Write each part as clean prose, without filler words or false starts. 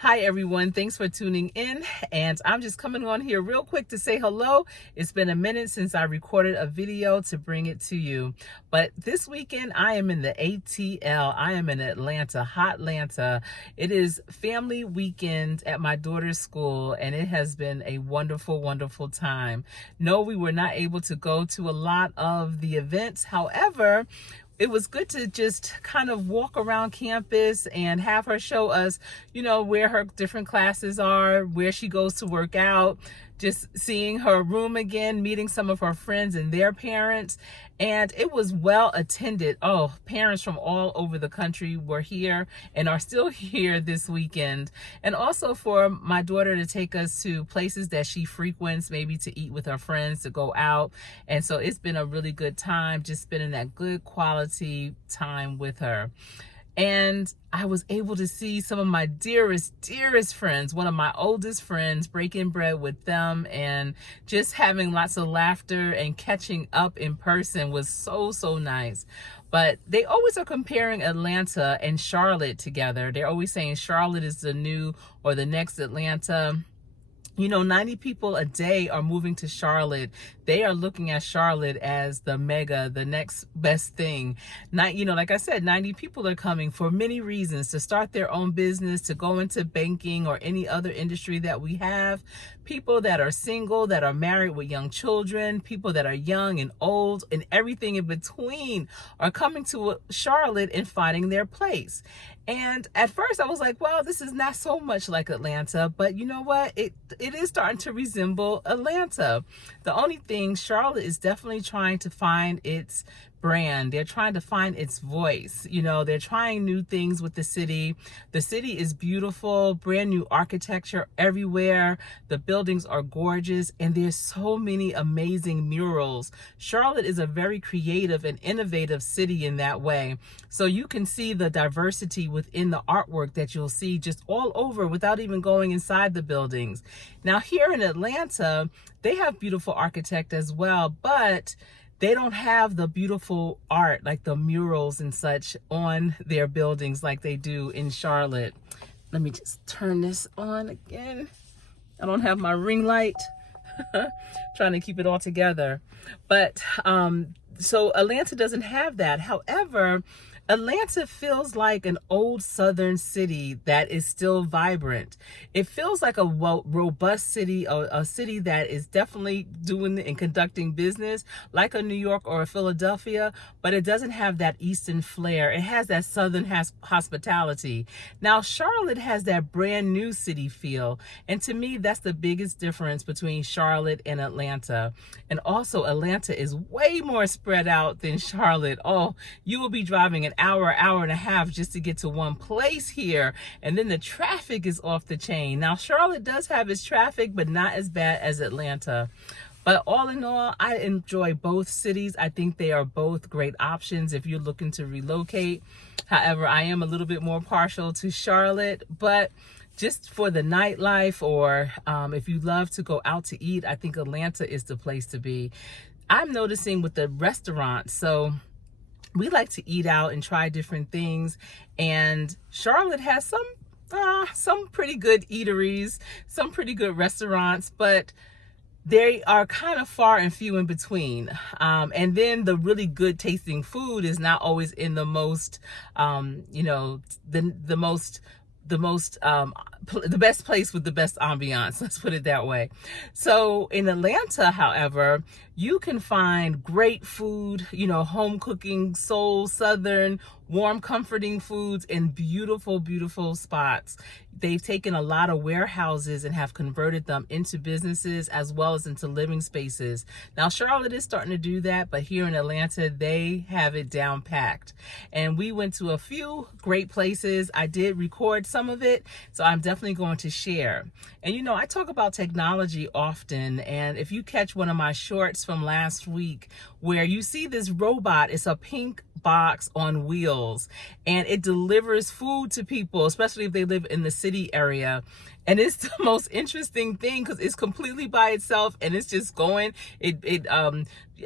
Hi everyone, thanks for tuning in, and I'm just coming on here real quick to say hello. It's been a minute since I recorded a video to bring it to you, but this weekend I am in the ATL. I am in Atlanta, Hotlanta. It is family weekend at my daughter's school, and it has been a wonderful, wonderful time. No, we were not able to go to a lot of the events. However, it was good to just kind of walk around campus and have her show us, where her different classes are, where she goes to work out, just seeing her room again, meeting some of her friends and their parents. And it was well attended. Oh, parents from all over the country were here and are still here this weekend. And also for my daughter to take us to places that she frequents, maybe to eat with her friends, to go out. And so it's been a really good time, just spending that good quality time with her. And I was able to see some of my dearest friends, one of my oldest friends, breaking bread with them, and just having lots of laughter and catching up in person was so, so nice. But they always are comparing Atlanta and Charlotte together. They're always saying Charlotte is the new or the next Atlanta. 90 people a day are moving to Charlotte. They are looking at Charlotte as the mega, the next best thing. Like I said, 90 people are coming for many reasons: to start their own business, to go into banking or any other industry that we have. People that are single, that are married with young children, people that are young and old, and everything in between are coming to Charlotte and finding their place. And at first I was like, well, this is not so much like Atlanta, but you know what? It is starting to resemble Atlanta. The only thing, Charlotte is definitely trying to find its brand. They're trying to find its voice. They're trying new things with the city. The city is beautiful, brand new architecture everywhere. The buildings are gorgeous, and there's so many amazing murals. Charlotte is a very creative and innovative city in that way. So you can see the diversity within the artwork that you'll see just all over without even going inside the buildings. Now here in Atlanta, they have beautiful architect as well, but they don't have the beautiful art, like the murals and such, on their buildings like they do in Charlotte. Let me just turn this on again. I don't have my ring light. Trying to keep it all together. But so Atlanta doesn't have that. However, Atlanta feels like an old southern city that is still vibrant. It feels like a robust city, a city that is definitely doing and conducting business like a New York or a Philadelphia, but it doesn't have that eastern flair. It has that southern hospitality. Now, Charlotte has that brand new city feel, and to me, that's the biggest difference between Charlotte and Atlanta. And also, Atlanta is way more spread out than Charlotte. Oh, you will be driving an hour and a half just to get to one place here, and then the traffic is off the chain. Now, Charlotte does have its traffic, but not as bad as Atlanta. But all in all, I enjoy both cities. I think they are both great options if you're looking to relocate. However, I am a little bit more partial to Charlotte, but just for the nightlife, or if you love to go out to eat, I think Atlanta is the place to be. I'm noticing with the restaurants, so we like to eat out and try different things, and Charlotte has some pretty good eateries, some pretty good restaurants, but they are kind of far and few in between. And then the really good tasting food is not always in the most, the best place with the best ambiance, let's put it that way. So in Atlanta, however, you can find great food, home cooking, soul southern, warm, comforting foods in beautiful, beautiful spots. They've taken a lot of warehouses and have converted them into businesses as well as into living spaces. Now, Charlotte is starting to do that, but here in Atlanta, they have it down packed. And we went to a few great places. I did record some of it, so I'm definitely going to share. And I talk about technology often, and if you catch one of my shorts from last week where you see this robot, it's a pink box on wheels, and it delivers food to people, especially if they live in the city area. And it's the most interesting thing because it's completely by itself, and it's just going. It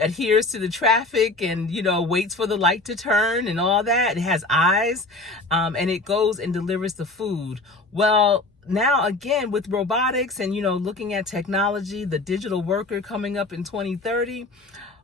adheres to the traffic, and waits for the light to turn and all that. It has eyes, and it goes and delivers the food. Well, now again, with robotics and, looking at technology, the digital worker coming up in 2030,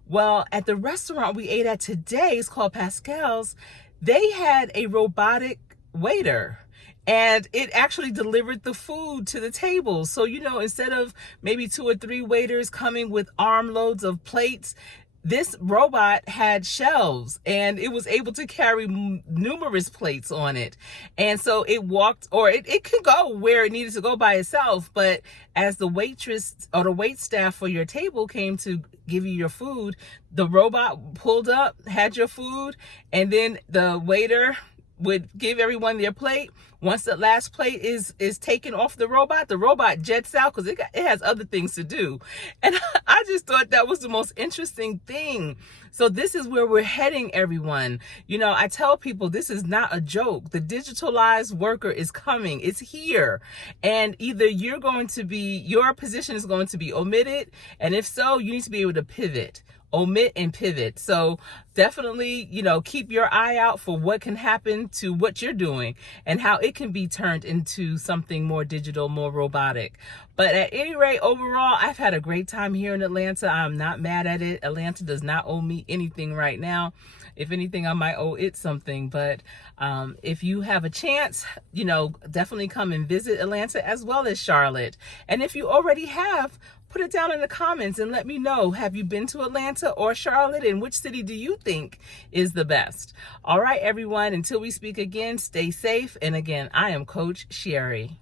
well, at the restaurant we ate at today, it's called Pascal's, they had a robotic waiter. And it actually delivered the food to the table. So, instead of maybe 2 or 3 waiters coming with armloads of plates, this robot had shelves and it was able to carry numerous plates on it. And so it walked, or it can go where it needed to go by itself. But as the waitress or the wait staff for your table came to give you your food, the robot pulled up, had your food, and then the waiter would give everyone their plate. Once the last plate is taken off the robot jets out because it has other things to do. And I just thought that was the most interesting thing. So this is where we're heading, everyone. I tell people this is not a joke. The digitalized worker is coming. It's here. And either your position is going to be omitted, and if so, you need to be able to pivot. Omit and pivot. So definitely, keep your eye out for what can happen to what you're doing and how it can be turned into something more digital, more robotic. But at any rate, overall, I've had a great time here in Atlanta. I'm not mad at it. Atlanta does not owe me anything right now. If anything, I might owe it something. But if you have a chance, definitely come and visit Atlanta as well as Charlotte. And if you already have, put it down in the comments and let me know. Have you been to Atlanta or Charlotte, and which city do you think is the best? All right, everyone, until we speak again, stay safe. And again, I am Coach Sherry.